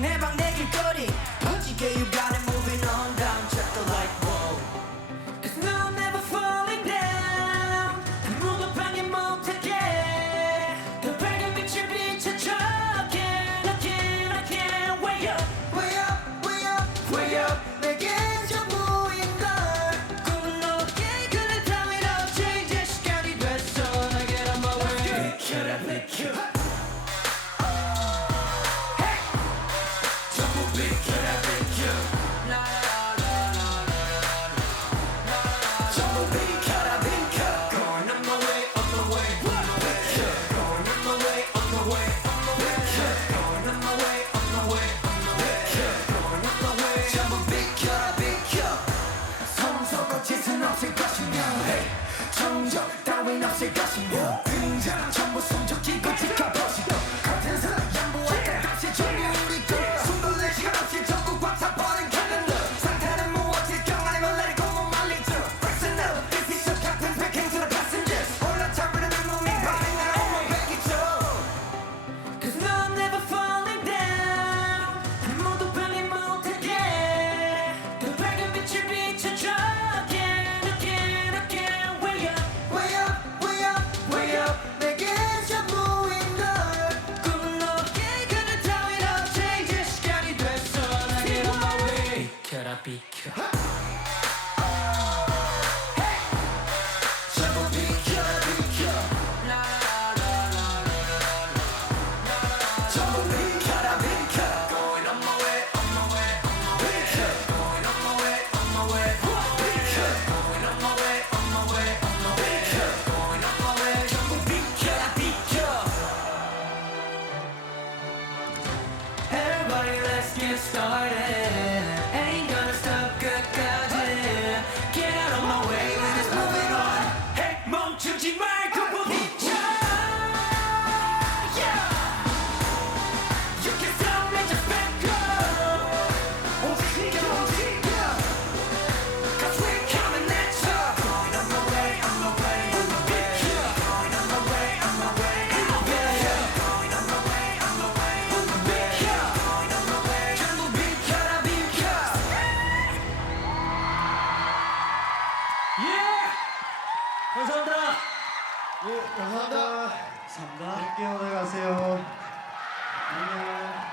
내 방내 감사합니다. 예, 감사합니다. 감사합니다. 안녕히 네, 가세요. 안녕.